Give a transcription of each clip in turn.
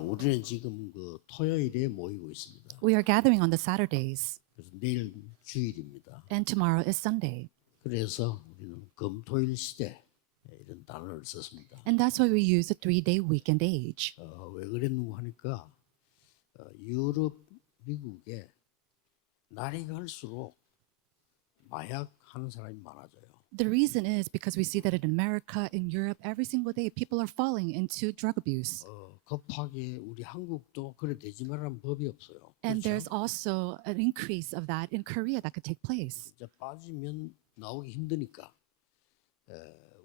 우리는 지금 그 토요일에 모이고 있습니다. We are gathering on the Saturdays, 그래서 내일 주일입니다. and tomorrow is Sunday. 그래서 우리는 금토일 시대 이런 단어를 썼습니다. And that's why we use the 3-day weekend age. 왜 그랬는가 하니까 유럽, 미국에 날이 갈수록 마약 하는 사람이 많아져요. The reason is because we see that in America, in Europe, every single day people are falling into drug abuse. 급하게 우리 한국도 그래 되지만은 법이 없어요. And 그렇죠? there's also an increase of that in Korea that could take place. 이제 빠지면 나오기 힘드니까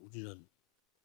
우리는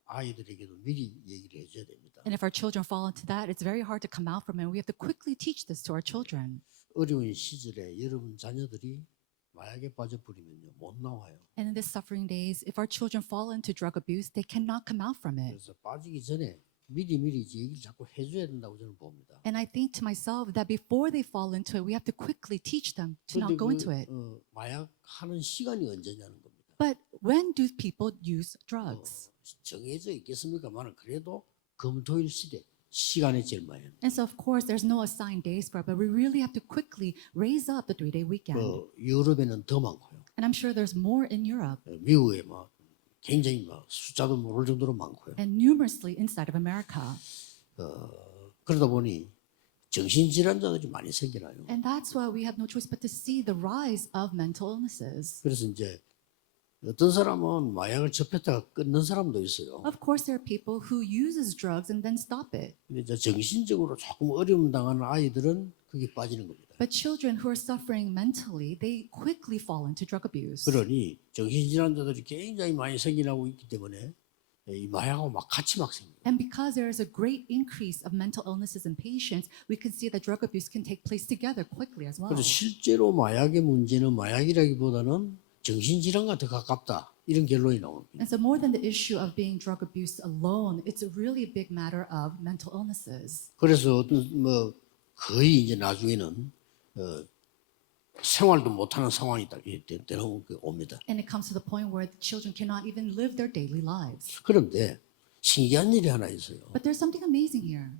아이들에게도 미리 얘기를 해줘야 됩니다. And if our children fall into that, it's very hard to come out from it. We have to quickly teach this to our children. 어려운 시절에 여러분 자녀들이 마약에 빠져버리면요 못 나와요. And in these suffering days, if our children fall into drug abuse, they cannot come out from it. 그래서 빠지기 전에 미리 이제 얘기를 자꾸 해줘야 된다고 저는 봅니다. And I think to myself that before they fall into it, we have to quickly teach them to not go into it. 마약 하는 시간이 언제냐는 겁니다. But when do people use drugs? 정해져 있겠습니까만은 그래도 금토일 시대 시간에 제일 많이 합니다. And so, of course, there's no assigned days for it, but we really have to quickly raise up the 3-day weekend. 유럽에는 더 많고요. And I'm sure there's more in Europe 미국에 막 굉장히 막 숫자도 모를 정도로 많고요. and numerously inside of America. 그러다 보니 정신질환자들이 많이 생겨나요. And that's why we have no choice but to see the rise of mental illnesses. 그래서 이제 어떤 사람은 마약을 접했다가 끊는 사람도 있어요. Of course, there are people who uses drugs and then stop it. 근데 이제 정신적으로 조금 어려움 당하는 아이들은 그게 빠지는 겁니다. But children who are suffering mentally, they quickly fall into drug abuse. 그러니 정신질환자들이 굉장히 많이 생겨나고 있기 때문에 이 마약하고 막 같이 막 생겨요. And because there is a great increase of mental illnesses in patients, we can see that drug abuse can take place together quickly as well. 그래서 실제로 마약의 문제는 마약이라기보다는 정신질환과 더 가깝다 이런 결론이 나옵니다. And so more than the issue of being drug abuse alone, it's a really big matter of mental illnesses. 그래서 어떤 뭐 거의 이제 나중에는 생활도 못하는 상황이 되는 옵니다. And it comes to the point where the children cannot even live their daily lives. 그런데 신기한 일이 하나 있어요. But there's something amazing here.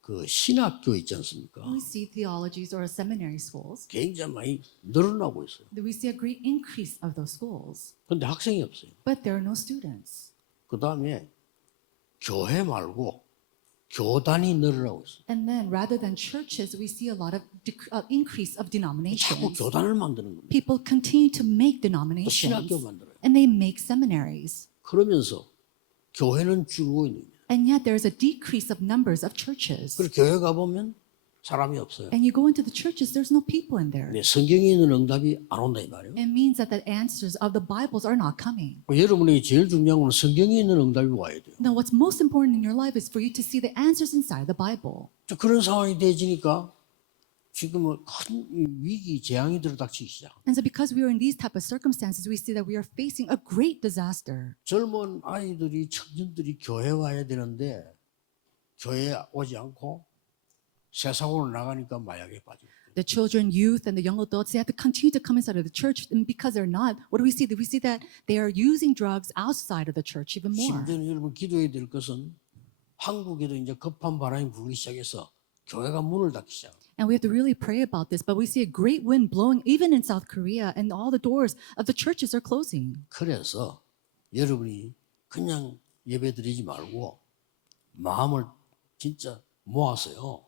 그 신학교 있지 않습니까? We see theologies or seminary schools. 굉장히 많이 늘어나고 있어요. We see a great increase of those schools. 그런데 학생이 없어요. But there are no students. 그 다음에 교회 말고 교단이 늘어나고 있어요. And then rather than churches, we see a lot of increase of 자꾸 denominations. 교단을 만드는 겁니다. People continue to make 또 denominations. 신학교 만들어요. And they make seminaries. 그러면서 교회는 줄고 있는 겁니다. And yet there's a decrease of numbers of churches. 그리고 교회 가보면 사람이 없어요. And you go into the churches, there's no people in there. 근데 성경에 있는 응답이 안 온다 이 말이에요. It means that the answers of the Bibles are not coming. 여러분에게 제일 중요한 건 성경에 있는 응답이 와야 돼요. Now, what's most important in your life is for you to see the answers inside the Bible. 그런 상황이 되지니까 지금은 큰 위기, 재앙이 들어닥치기 시작. And so because we are in these type of circumstances, we see that we are facing a great disaster. 젊은 아이들이, 청년들이 교회 와야 되는데 교회에 오지 않고 세상으로 나가니까 마약에 빠지고. The children, youth, and the young adults, they have to continue to come inside of the church. And because they're not, what do we see? We see that they are using drugs outside of the church even more. 심지어 여러분 기도해야 될 것은 한국에도 이제 급한 바람이 불기 시작해서 교회가 문을 닫기 시작. And we have to really pray about this. But we see a great wind blowing even in South Korea, and all the doors of the churches are closing. 그래서 여러분이 그냥 예배드리지 말고 마음을 진짜 모아서요.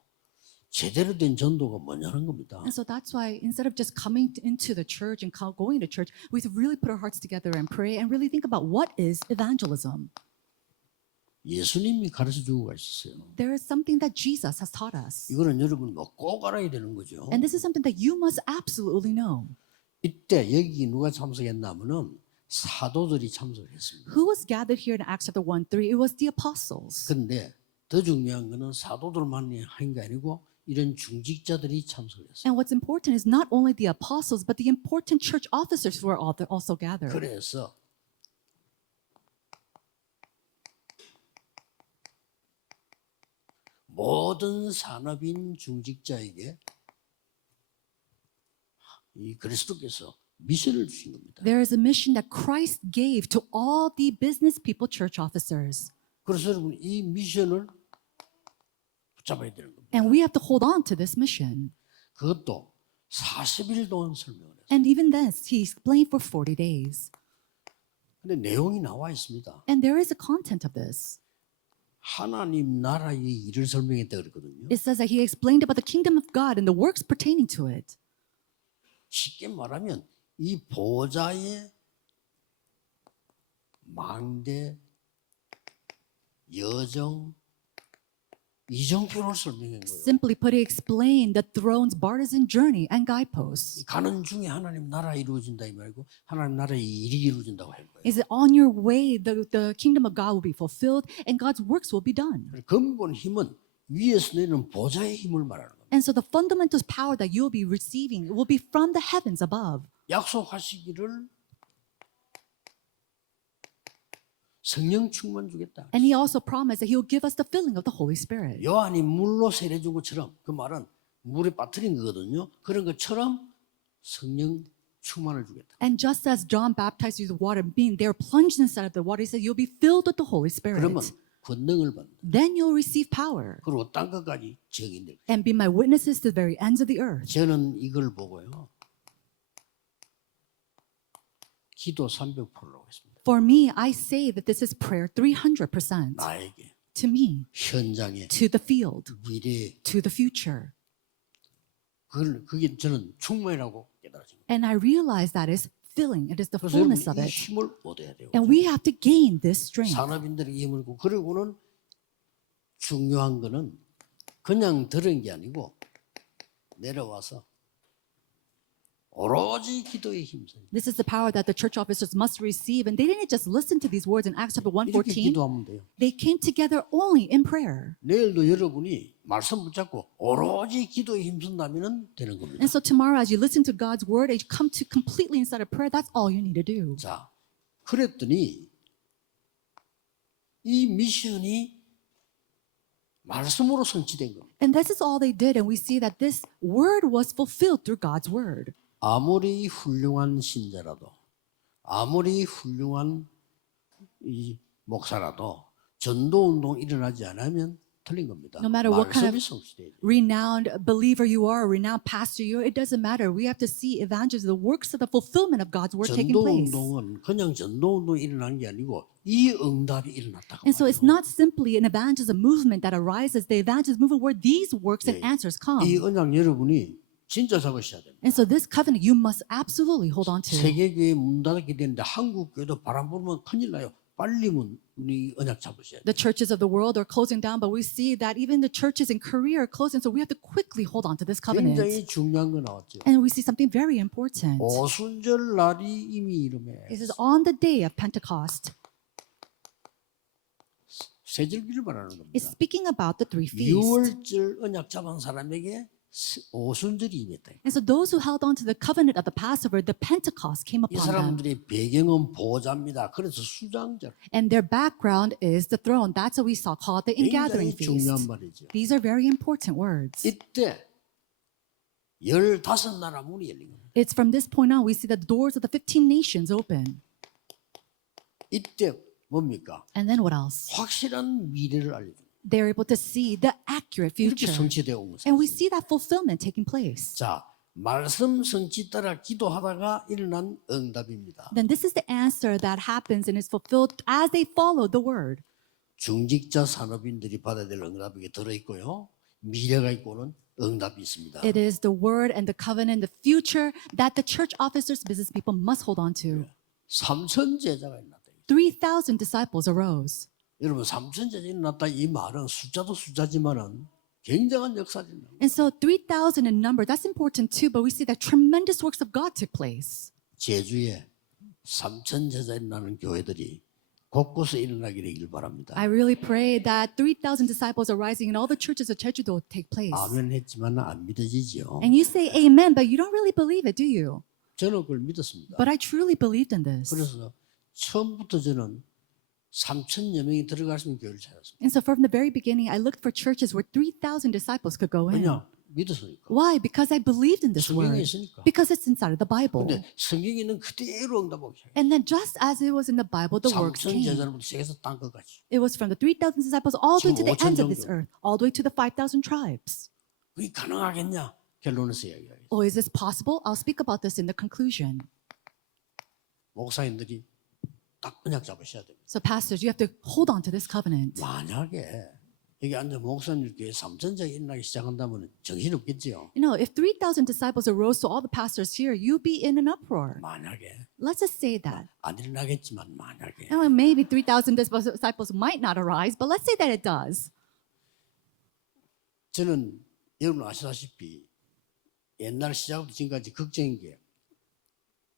제대로 된 전도가 뭐냐는 겁니다. And so that's why instead of just coming into the church and going to church, we have to really put our hearts together and pray and really think about what is evangelism. 예수님이 가르쳐 주고 가셨어요. There is something that Jesus has taught us. 이거는 여러분 뭐 꼭 알아야 되는 거죠. And this is something that you must absolutely know. 이때 여기 누가 참석했냐면은 사도들이 참석했습니다. Who was gathered here in Acts chapter 1-3? It was the apostles. 근데 더 중요한 거는 사도들만 한 게 아니고 이런 중직자들이 참석했어요. And what's important is not only the apostles, but the important church officers who are also gathered. 그래서 모든 산업인 중직자에게 이 그리스도께서 미션을 주신 겁니다. There is a mission that Christ gave to all the business people, church officers. 그래서 여러분 이 미션을 붙잡아야 되는 겁니다. And we have to hold on to this mission. 그것도 40일 동안 설명을 했어요. And even this, he explained for 40 days. 근데 내용이 나와 있습니다. And there is a content of this. 하나님 나라의 일을 설명했다 그랬거든요. It says that he explained about the kingdom of God and the works pertaining to it. 쉽게 말하면 이 보좌의 망대, 여정, 이정표를 설명한 거예요. Simply put, he explained the throne's partisan journey and guideposts. 가는 중에 하나님 나라 이루어진다 이 말고 하나님 나라의 일이 이루어진다고 할 거예요. Is it on your way, the kingdom of God will be fulfilled and God's works will be done. 근본 힘은 위에서 내리는 보좌의 힘을 말하는 겁니다. And so the fundamental power that you'll be receiving will be from the heavens above. 약속하시기를 성령 충만 주겠다. And he also promised that he will give us the filling of the Holy Spirit. 요한이 물로 세례준 것처럼 그 말은 물에 빠뜨린 거거든요. 그런 것처럼 성령 충만을 주겠다. And just as John baptized you with water, being there plunged inside of the water, he said you'll be filled with the Holy Spirit. 그러면 권능을 받는. Then you'll receive power 그리고 땅 끝까지 증인들. and be my witnesses to the very ends of the earth. 저는 이걸 보고요. 기도 300%라고 했습니다. For me, I say that this is prayer 300%. 나에게, To me, 현장에, to the field, 미래에 to the future. 그게 저는 충만이라고 깨달아집니다. And I realize that is filling. It is the 그래서 여러분 fullness of 이 it. 힘을 얻어야 돼요. And we have to gain this strength. 산업인들에게 힘을 얻고 그리고는 중요한 거는 그냥 들은 게 아니고 내려와서 오로지 기도에 힘써요. This is the power that the church officers must receive. And they didn't just listen to these words in Acts chapter 이렇게 1:14. 기도하면 돼요. They came together only in prayer. 내일도 여러분이 말씀 붙잡고 오로지 기도에 힘쓴다면 되는 겁니다. And so tomorrow, as you listen to God's word, as you come to completely inside of prayer, that's all you need to do. 자, 그랬더니 이 미션이 말씀으로 성취된 겁니다. And this is all they did. And we see that this word was fulfilled through God's word. 아무리 훌륭한 신자라도 아무리 훌륭한 이 목사라도 전도 운동 일어나지 않으면 틀린 겁니다. No matter what kind of 말씀이 성취돼야 돼요. renowned believer you are, a renowned pastor you are, it doesn't matter. We have to see evangelism, the works of the fulfillment of God's word taking 전도 place. 운동은 그냥 전도 운동이 일어나는 게 아니고 이 응답이 일어났다고 And so it's 말해요. not simply an evangelism movement that arises, the evangelism movement where these works and answers come. 이 언약 여러분이 진짜 잡으셔야 됩니다. And so this covenant you must absolutely hold on to. 세계교회 문 닫게 되는데 한국 교회도 바람 불면 큰일 나요. 빨리 이 언약 잡으셔야 돼요. The churches of the world are closing down, but we see that even the churches in Korea are closing, so we have to quickly hold on to this covenant. 굉장히 중요한 거 나왔죠. And we see something very important. 오순절 날이 이미 이름에 It is on the day of Pentecost. 세절기를 말하는 It's 겁니다. speaking about the three feasts. 6월절 언약 잡은 사람에게 오순절이 임했다. And so those who held on to the covenant of the Passover, the Pentecost came 이 upon them. 사람들의 배경은 보좌입니다. 그래서 수장절. And their background is the throne. That's what we saw called the ingathering 굉장히 중요한 feast. 말이죠. These are very important words. 이때 15나라 문이 열린 겁니다. It's from this point on we see that the doors of the 15 nations open. 이때 뭡니까? And then what else? 확실한 미래를 알려줍니다. They're able to see the accurate 이렇게 future. 성취되어 온 And we 것입니다. see that fulfillment taking place. 자, 말씀 성취 따라 기도하다가 일어난 응답입니다. Then this is the answer that happens and is fulfilled as they follow the word. 중직자 산업인들이 받아야 될 응답이 들어있고요. 미래가 있고는 응답이 있습니다. It is the word and the covenant, the future that the church officers, business people must hold on to. 3천 제자가 일어났다. 3,000 disciples arose. 여러분 3천 제자 일어났다 이 말은 숫자도 숫자지만은 굉장한 역사를 일어납니다. And so 3,000 in number, that's important too, but we see that tremendous works of God took place. 제주에 3천 제자 일어나는 교회들이 곳곳에 일어나게 되길 바랍니다. I really pray that 3,000 disciples arising in all the churches of Jeju-do take place. 아멘 했지만 안 믿어지죠. And you say amen, but you don't really believe it, do you? 저는 그걸 믿었습니다. But I truly believed in this. 그래서 처음부터 저는 3천여 명이 들어갈 수 있는 교회를 찾았습니다. And so from the very beginning, I looked for churches where 3,000 disciples could go in. 왜냐? 믿었으니까. Why? Because I believed in this 성경에 word. 있으니까. Because it's inside of the Bible. 근데 성경에 있는 그대로 응답하고 시작해요. And then just as it was in the Bible, the works 삼천 came. 제자로부터 세계에서 땅 끝까지. It was from the 3,000 disciples all the way to the 지금 ends of this 5,000 earth, all the way to the 5,000 tribes. 그게 가능하겠냐? 결론에서 이야기해요. Oh, is this possible? I'll speak about this in the conclusion. 목사님들이 딱 언약 잡으셔야 됩니다. So pastors, you have to hold on to this covenant. 만약에 여기 앉아 목사님 교회 3천자가 일어나기 시작한다면 정신없겠지요. You know, if 3,000 disciples arose to all the pastors here, you'd be in an uproar. 만약에 Let's just say that. 안 일어나겠지만 만약에 Now, maybe 3,000 disciples might not arise, but let's say that it does. 저는 여러분 아시다시피 옛날 시작부터 지금까지 걱정인 게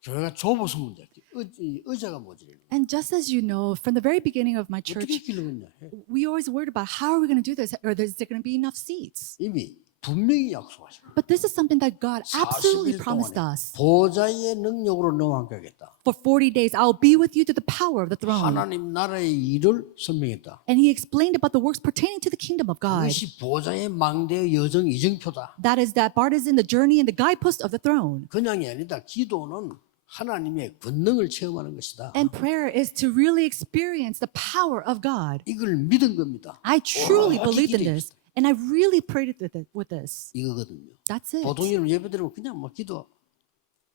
교회가 좁아서 문제야. 의자가 모자라는 거야. And just as you know, from the very beginning of my 어떻게 church, 길러겠냐. we always worried about how are we going to do this, or is there going to be enough seats? 이미 분명히 약속하시고 But this is something that God absolutely 40일 promised 동안에 us. 보좌의 능력으로 너와 함께 하겠다. For 40 days, I'll be with you to the power of the throne. 하나님 나라의 일을 설명했다. And he explained about the works pertaining to the kingdom of God. 그것이 보좌의 망대의 여정 이정표다. That is that part is in the journey and the guidepost of the throne. 그냥이 아니다. 기도는 하나님의 권능을 체험하는 것이다. And prayer is to really experience the power of God. 이걸 믿은 겁니다. I truly 오로지 believed in 기도했어요. this. And I really prayed with this. 이거거든요. That's it. 보통 여러분 예배 드리면 그냥 뭐 기도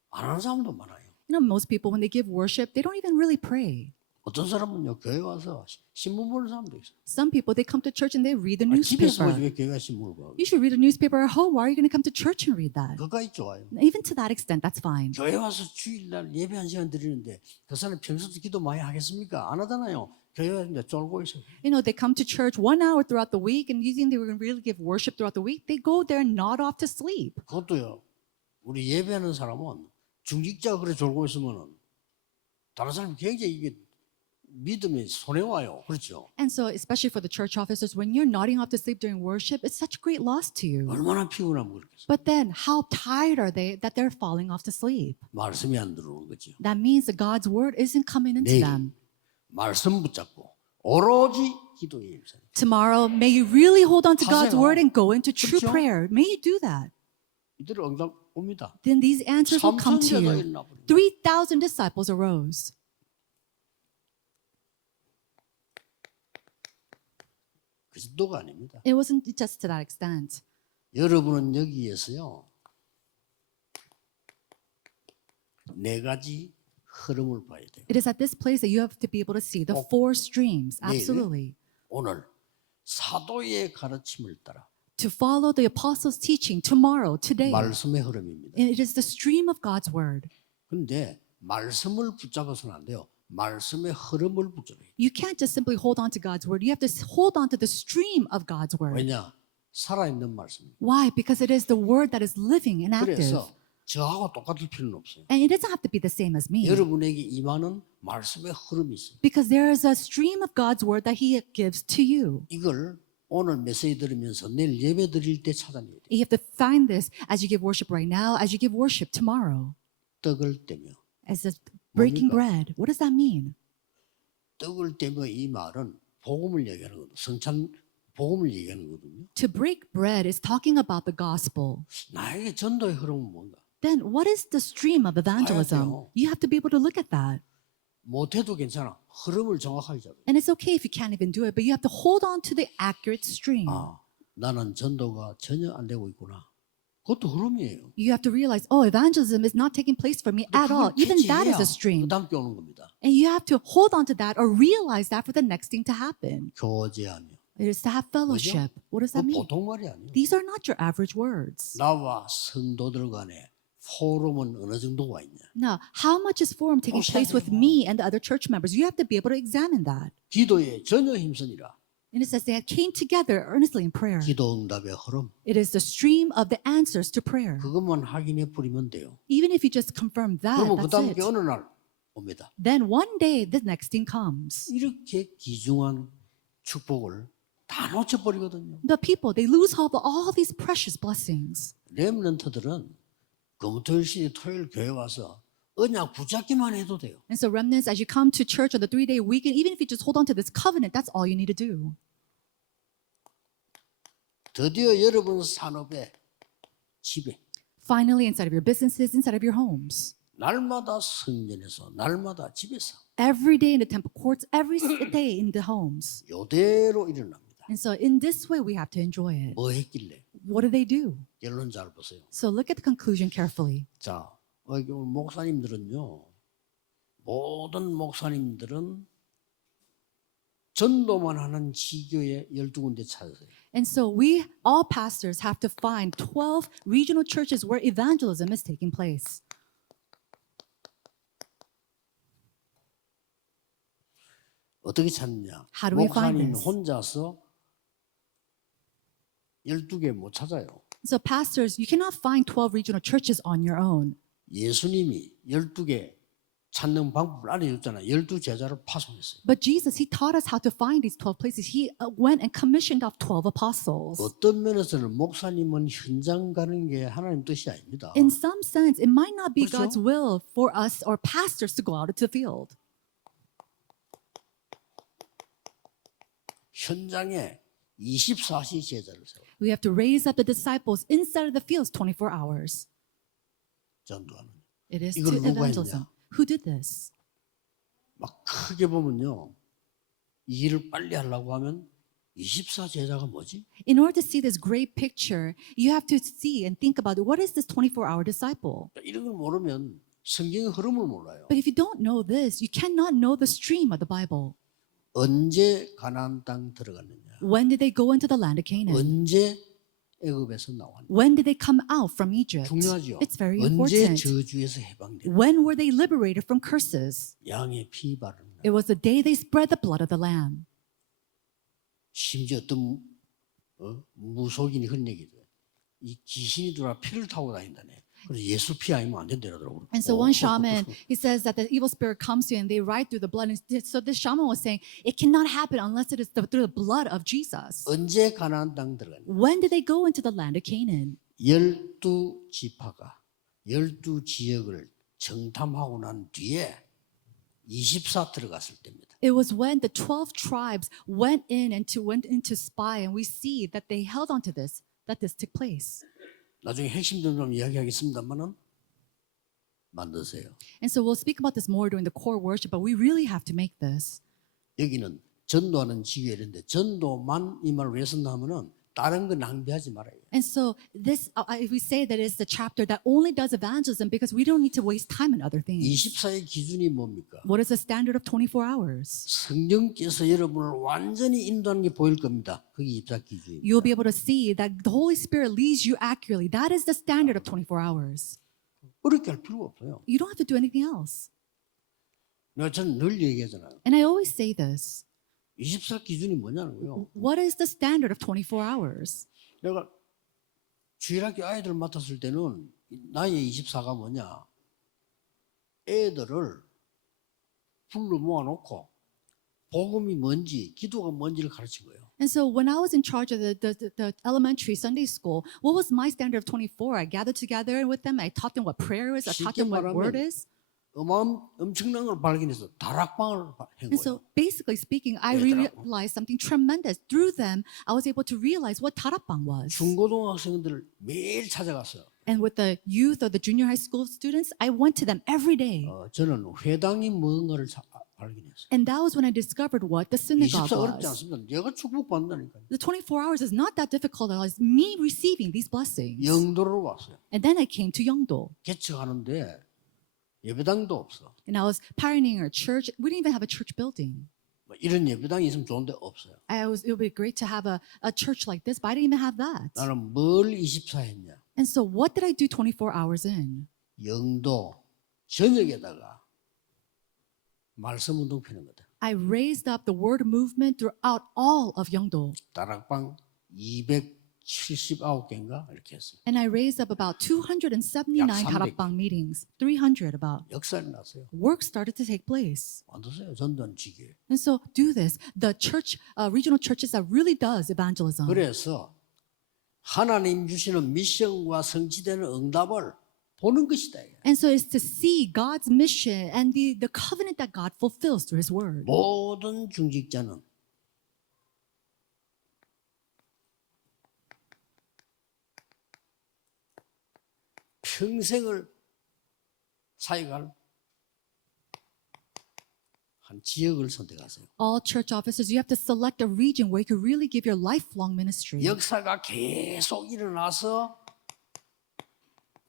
안 하는 사람도 많아요. You know, most people, when they give worship, they don't even really pray. 어떤 사람은요 교회 와서 신문 보는 사람도 있어요. Some people, they come to church and they read the 집에서 보지 newspaper. 왜 교회 가 신문을 봐? You should read a newspaper at home. Why are you going to come to church and read that? 그거까지 좋아요. Even to that extent, that's fine. 교회 와서 주일날 예배 한 시간 드리는데 그 사람 평소도 기도 많이 하겠습니까? 안 하잖아요. 교회 와서 이제 쫄고 있어요. You know, they come to church 1 hour throughout the week and you think they were going to really give worship throughout the week. They go there and nod off to sleep. 그것도요. 우리 예배하는 사람은 중직자가 그래 졸고 있으면은 다른 사람이 굉장히 이게 믿음이 손해 와요. 그렇죠? And so, especially for the church officers, when you're nodding off to sleep during worship, it's such great loss to you. 얼마나 피곤하면 그렇겠어요. But then, how tired are they that they're falling off to sleep? 말씀이 안 들어오는 거죠. That means that God's word isn't coming into 내일 them. 말씀 붙잡고 오로지 기도에 임하세요. Tomorrow, may you really hold on to God's 하세요. word and go into true 그렇죠? prayer. May you do that. 이들 응답 옵니다. Then these answers will come to 3천자가 you. 일어나 버립니다. 3,000 disciples arose. 그 정도가 아닙니다. It wasn't just to that extent. 여러분은 여기에서요 네 가지 흐름을 봐야 돼요. It is at this place that you have to be able to see the 꼭 4 streams. 내일 Absolutely. 오늘 사도의 가르침을 따라 To follow the apostles' teaching tomorrow, today. 말씀의 흐름입니다. And it is the stream of God's word. 그런데 말씀을 붙잡아서는 안 돼요. 말씀의 흐름을 붙잡아요. You can't just simply hold on to God's word. You have to hold on to the stream of God's word. 왜냐? 살아있는 말씀입니다. Why? Because it is the word that is living and active. 그래서 저하고 똑같을 필요는 없어요. And it doesn't have to be the same as me. 여러분에게 임하는 말씀의 흐름이 있어요. Because there is a stream of God's word that He gives to you. 이걸 오늘 메시지 들으면서 내일 예배 드릴 때 찾아내야 돼요. You have to find this as you give worship right now, as you give worship tomorrow. 떡을 떼며 As the breaking 뭡니까? bread. What does that mean? 떡을 떼며 이 말은 복음을 얘기하는 거거든요. 성찬 복음을 얘기하는 거거든요. To break bread is talking about the gospel. 나에게 전도의 흐름은 뭔가? Then what is the stream of evangelism? 돼요. You have to be able to look at that. 못해도 괜찮아. 흐름을 정확하게 잡아요. And it's okay if you can't even do it, but you have to hold on to the accurate stream. 아, 나는 전도가 전혀 안 되고 있구나. 그것도 흐름이에요. You have to realize, oh, evangelism is not taking place for me at all. Even that is a stream. 그 다음 게 오는 겁니다. And you have to hold on to that or realize that for the next thing to happen. 교제하며. It is to have fellowship. What does 그 that mean? 보통 말이 아니에요. These are not your average words. 나와 성도들 간에 포럼은 어느 정도가 있냐. Now, how much is forum taking place with me and the other church members? You have to be able to examine that. 기도에 전혀 힘쓰니라. And it says they came together earnestly in prayer. 기도 응답의 흐름. It is the stream of the answers to prayer. 그것만 확인해 뿌리면 돼요. Even if you just confirm that, 그러면 그 that's 다음 it. 게 어느 날 옵니다. Then one day, the next thing comes. 이렇게 귀중한 축복을 다 놓쳐버리거든요. The people, they lose hold of all these precious blessings. 렘넌트들은 금토일 시대 토요일 교회 와서 언약 붙잡기만 해도 돼요. And so remnants, as you come to church on the 3-day weekend, even if you just hold on to this covenant, that's all you need to do. 드디어 여러분 산업에 집에 Finally, inside of your businesses, inside of your homes. 날마다 성전에서 날마다 집에서 Every day in the temple courts, every day in the homes. 이대로 일어납니다. And so in this way, we have to enjoy it. 뭐 했길래? What do they do? 결론 잘 보세요. So look at the conclusion carefully. 자, 여기 오늘 목사님들은요. 모든 목사님들은 전도만 하는 지교에 12군데 찾으세요. And so we, all pastors, have to find 12 regional churches where evangelism is taking place. 어떻게 찾느냐? How do we find 목사님 this? 혼자서 12개 못 찾아요. So pastors, you cannot find 12 regional churches on your own. 예수님이 12개 찾는 방법을 알려줬잖아요. 12제자를 파송했어요. But Jesus, he taught us how to find these 12 places. He went and commissioned off 12 apostles. 어떤 면에서는 목사님은 현장 가는 게 하나님 뜻이 아닙니다. In some sense, it might not be 그렇죠? God's will for us or pastors to go out into the field. 현장에 24시 제자를 세워요. We have to raise up the disciples inside of the fields 24 hours. 전도하는. It is 이걸 to 누가 evangelism. 했냐? Who did this? 막 크게 보면요. 이 일을 빨리 하려고 하면 24제자가 뭐지? In order to see this great picture, you have to see and think about what is this 24-hour disciple? 이런 걸 모르면 성경의 흐름을 몰라요. But if you don't know this, you cannot know the stream of the Bible. 언제 가나안 땅 들어갔느냐? When did they go into the land of Canaan? 언제 애굽에서 나왔느냐? When did they come out from Egypt? 중요하죠. It's very 언제 important. 저주에서 해방됐느냐? When were they liberated from curses? 양의 피 바르는 날. It was the day they spread the blood of the lamb. 심지어 어떤 무속인이 그런 얘기도 해요. 이 귀신이 들어와 피를 타고 다닌다네. 그래서 예수 피 아니면 안 된다더라고요. And so one shaman, he says that the evil spirit comes to you and they ride through the blood. And so this shaman was saying, it cannot happen unless it is through the blood of Jesus. 언제 가나안 땅 들어갔냐? When did they go into the land of Canaan? 12지파가 12지역을 정탐하고 난 뒤에 24 들어갔을 때입니다. It was when the 12 tribes went into spy, and we see that they held on to this, that this took place. 나중에 핵심들 좀 이야기하겠습니다만은 만드세요. And so we'll speak about this more during the core worship, but we really have to make this. 여기는 전도하는 지교회인데 전도만 이 말을 왜 썼나 하면은 다른 거 낭비하지 말아요. And so this, we say that it's the chapter that only does evangelism because we don't need to waste time on other things. 24의 기준이 뭡니까? What is the standard of 24 hours? 성령께서 여러분을 완전히 인도하는 게 보일 겁니다. 그게 24 기준입니다. You'll be able to see that the Holy Spirit leads you accurately. That is the standard of 24 hours. 어렵게 할 필요가 없어요. You don't have to do anything else. 저는 늘 얘기하잖아요. And I always say this. 24 기준이 뭐냐는 거요. What is the standard of 24 hours? 내가 주일학교 아이들 맡았을 때는 나의 24가 뭐냐. 애들을 불러 모아놓고 복음이 뭔지 기도가 뭔지를 가르친 거예요. And so when I was in charge of the elementary Sunday school, what was my standard of 24? I gathered together with them. I taught them what prayer is. I taught them what word is. 엄청난 걸 발견해서 다락방을 한 And so 거예요. basically speaking, I 얘들하고. realized something tremendous. Through them, I was able to realize what 다락방 was. 중고등학생들을 매일 찾아갔어요. And with the youth or the junior high school students, I went to them every day. 저는 회당이 뭔가를 발견했어요. And that was when I discovered what the synagogue 24 어렵지 was. 않습니다. 내가 축복받는다니까요. The 24 hours is not that difficult. It was me receiving these blessings. 영도로 왔어요. And then I came to Yeongdo. 개척하는데 예배당도 없어. And I was pioneering a church. We didn't even have a church building. 뭐 이런 예배당이 있으면 좋은데 없어요. It would be great to have a church like this, but I didn't even have that. 나는 뭘 24 했냐? And so what did I do 24 hours in? 영도 전역에다가 말씀 운동 피는 거다. I raised up the word movement throughout all of Yeongdo. 다락방 279개인가 이렇게 했어요. And I raised up about 279 약 300. 다락방 meetings, 300 about. 역사를 났어요. Work started to take place. 만드세요. 전도한 지교회. And so do this. The church, regional churches that really does evangelism. 그래서 하나님 주시는 미션과 성취되는 응답을 보는 것이다. And so it's to see God's mission and the covenant that God fulfills through his word. 모든 중직자는 평생을 사역할 한 지역을 선택하세요. All church officers, you have to select a region where you can really give your lifelong ministry. 역사가 계속 일어나서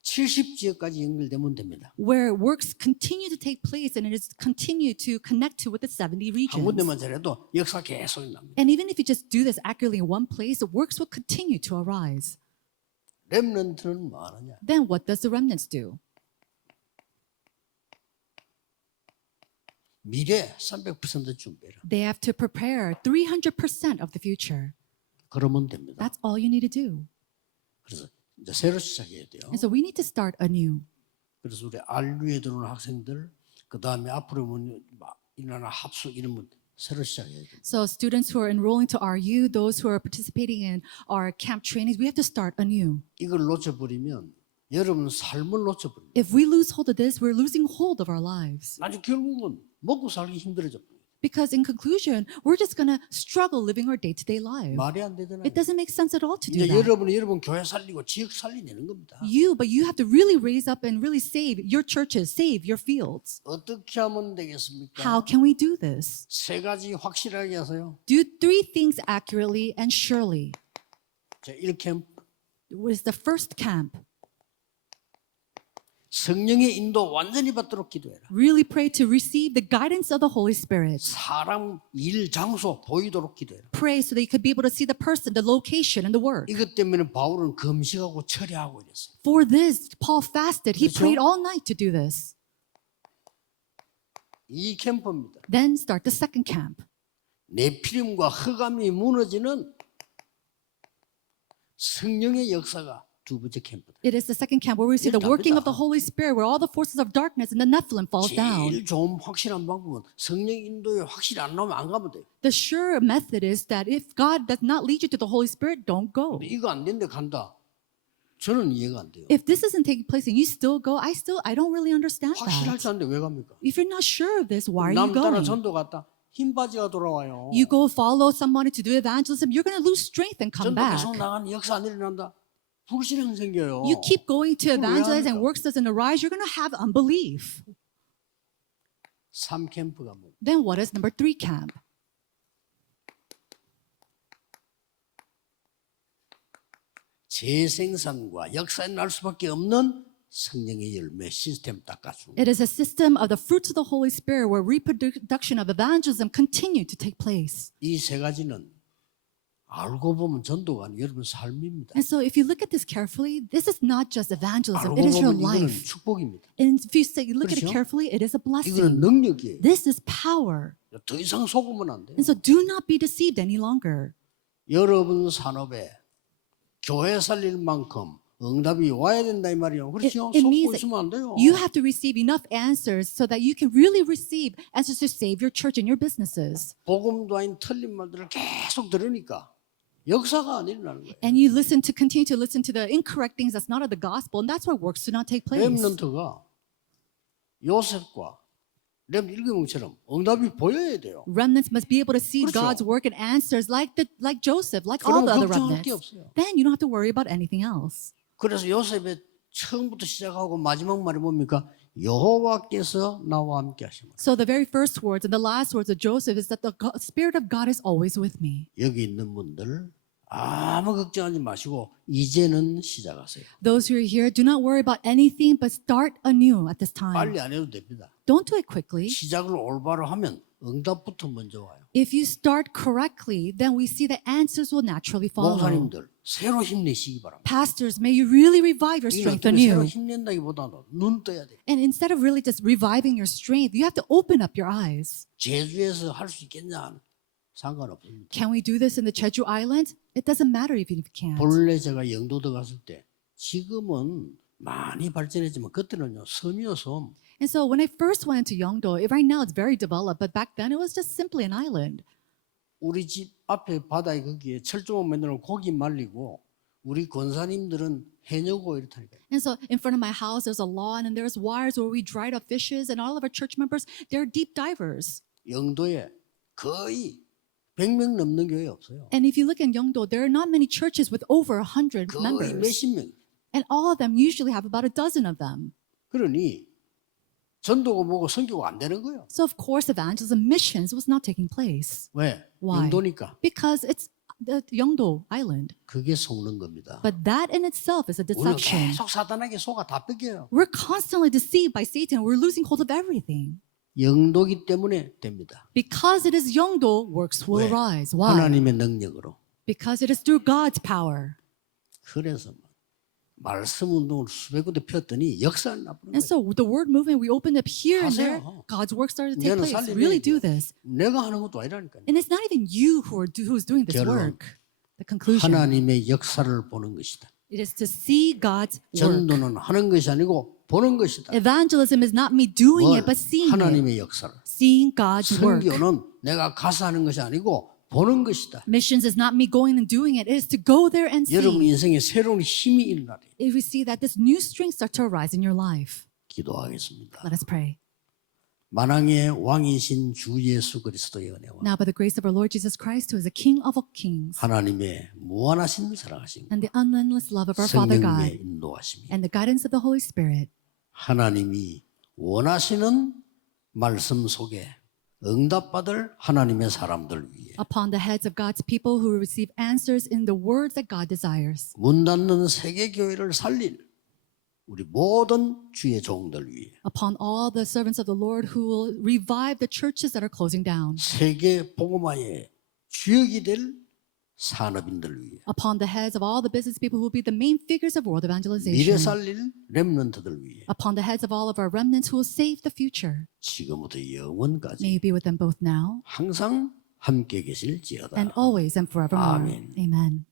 70지역까지 연결되면 됩니다. Where works continue to take place and it is continue to connect to with the 70 한 regions. 군데만 잘해도 역사 계속 일어납니다. And even if you just do this accurately in one place, the works will continue to arise. 렘넌트는 뭐 하느냐? Then what does the remnants do? 미래 300% 준비해라. They have to prepare 300% of the future. 그러면 됩니다. That's all you need to do. 그래서 이제 새로 시작해야 돼요. And so we need to start anew. 그래서 우리 알류에 들어오는 학생들, 그 다음에 앞으로 일어나는 합숙 이런 분 새로 시작해야 돼요. So students who are enrolling to RU, those who are participating in our camp trainings, we have to start anew. 이걸 놓쳐버리면 여러분 삶을 놓쳐버립니다. If we lose hold of this, we're losing hold of our lives. 나중에 결국은 먹고 살기 힘들어져 버려요. Because in conclusion, we're just going to struggle living our day-to-day lives. 말이 안 되잖아요. It doesn't make sense at all to do 이제 that. 여러분 교회 살리고 지역 살리내는 겁니다. But you have to really raise up and really save your churches, save your fields. 어떻게 하면 되겠습니까? How can we do this? 세 가지 확실하게 하세요. Do three things accurately and surely. 자, 1캠프 Was the first camp. 성령의 인도 완전히 받도록 기도해라. Really pray to receive the guidance of the Holy Spirit. 사람, 일, 장소 보이도록 기도해라. Pray so that you could be able to see the person, the location, and the work. 이것 때문에 바울은 금식하고 철야하고 이랬어요. For this, Paul fasted. He 그렇죠? prayed all night to do this. 이 캠프입니다. Then start the second camp. 네피림과 흑암이 무너지는 성령의 역사가 두 번째 캠프다. It is the second camp where we see the working of the Holy Spirit, where all the forces of darkness and the Nephilim falls down. 제일 좋은 확실한 방법은 성령 인도에 확실히 안 나오면 안 가면 돼요. The sure method is that if God does not lead you to the Holy Spirit, don't go. 근데 이거 안 되는데 간다. 저는 이해가 안 돼요. If this isn't taking place and you still go, I don't really understand 확실할 that. 줄 아는데 왜 갑니까? If you're not sure of this, why are 남 you 따라 going? 전도 갔다 흰 바지가 돌아와요. You go follow somebody to do evangelism, you're going to lose strength and come 전도 back. 계속 나가는 역사 안 일어난다. 불신앙 생겨요. You keep going to 그럼 왜 evangelize and 합니까? works doesn't arise, you're going to have unbelief. 3캠프가 뭐? Then what is number 3 camp? 재생산과 역사에 날 수밖에 없는 성령의 열매 시스템 닦아주는 It is a system of the fruits of the Holy Spirit where reproduction of evangelism continue to take place. 이 세 가지는 알고 보면 전도가 아니고 여러분 삶입니다. And so if you look at this carefully, this is not just evangelism, 알고 it is your 보면 이거는 life. 축복입니다. And if you look at it 그렇죠? carefully, it is a 이거는 blessing. 능력이에요. This is power. 더 이상 속으면 안 돼요. And so do not be deceived any longer. 여러분 산업에 교회 살릴 만큼 응답이 와야 된다 이 말이에요. 그렇죠? it 속고 means that 있으면 안 돼요. You have to receive enough answers so that you can really receive answers to save your church and your businesses. 복음도 아닌 틀린 말들을 계속 들으니까 역사가 안 일어나는 거예요. And you continue to listen to the incorrect things that's not of the gospel, and that's why works do not take place. 렘넌트가 요셉과 렘 일개몽처럼 응답이 보여야 돼요. Remnants must be able to see 그렇죠. God's work and answers like Joseph, like all 그럼 the other 걱정할 게 remnants. 없어요. Then you don't have to worry about anything else. 그래서 요셉의 처음부터 시작하고 마지막 말이 뭡니까? 여호와께서 나와 함께 하시면. So the very first words and the last words of Joseph is that the Spirit of God is always with me. 여기 있는 분들 아무 걱정하지 마시고 이제는 시작하세요. Those who are here, do not worry about anything, but start anew at this time. 빨리 안 해도 됩니다. Don't do it quickly. 시작을 올바로 하면 응답부터 먼저 와요. If you start correctly, then we see the answers will naturally follow. 목사님들 새로 힘내시기 바랍니다. Pastors, may you really revive your 이는 strength 어떻게 새로 anew. 힘낸다기보다는 눈 떠야 돼요. And instead of really just reviving your strength, you have to open up your eyes. 제주에서 할 수 있겠냐? 상관없습니다. Can we do this in the Jeju Island? It doesn't matter even if you can't. 본래 제가 영도도 갔을 때 지금은 많이 발전했지만 그때는요 섬이요 섬. And so when I first went into Yeongdo, right now it's very developed, but back then it was just simply an island. 우리 집 앞에 바다에 거기에 철조망 만들어 고기 말리고 우리 권사님들은 해녀고 이렇다니까요. And so in front of my house, there's a lawn and there's wires where we dried up fishes, and all of our church members, they're deep divers. 영도에 거의 100명 넘는 교회 없어요. And if you look in Yeongdo, there are not many churches with over 100 거의 members. 몇십 명. And all of them usually have about a dozen of them. 그러니 전도가 뭐고 선교가 안 되는 거예요. So of course evangelism missions was not taking place. 왜? Why? 영도니까. Because it's the Yeongdo Island. 그게 속는 겁니다. But that in itself is a 우리는 deception. 계속 사단에게 속아 다 뺏겨요. We're constantly deceived by Satan. We're losing hold of everything. 영도기 때문에 됩니다. Because it is Yeongdo, works will 왜? arise. Why? 하나님의 능력으로. Because it is through God's power. 그래서 말씀 운동을 수백 군데 폈더니 역사를 나쁘는 And 거예요. so the word movement we opened up here and there, 하세요. God's work started to take 얘는 place. 살리는 Really do 얘기야. this. 내가 하는 것도 아니라니까요. And it's not even you who's doing this 결론. work. The conclusion. 하나님의 역사를 보는 것이다. It is to see God's work. 전도는 하는 것이 아니고 보는 것이다. Evangelism is not me doing 뭘? it, but seeing it. 하나님의 역사를. Seeing God's work. 선교는 내가 가서 하는 것이 아니고 보는 것이다. Missions is not me going and doing it. It is to go there and 여러분 see. 인생에 새로운 힘이 일어나리. If we see that this new strength start to arise in your life. 기도하겠습니다. Let us pray. 만왕의 왕이신 주 예수 그리스도의 은혜와 Now by the grace of our Lord Jesus Christ, who is the King of all kings, 하나님의 무한하신 사랑하심 and the unendless love of our Father 성령의 God, 인도하심이 and the guidance of the Holy Spirit, 하나님이 원하시는 말씀 속에 응답받을 하나님의 사람들 위해 upon the heads of God's people who receive answers in the words that God desires, 문 닫는 세계 교회를 살릴 우리 모든 주의 종들 위해 upon all the servants of the Lord who will revive the churches that are closing down, 세계 복음화의 주역이 될 산업인들 위해 upon the heads of all the business people who will be the main figures of world 미래 evangelization, 살릴 렘넌트들 위해 upon the heads of all of our remnants who will save the future. 지금부터 영원까지 May you be with them both now 항상 함께 계실지어다. and always and forevermore. Amen. Amen.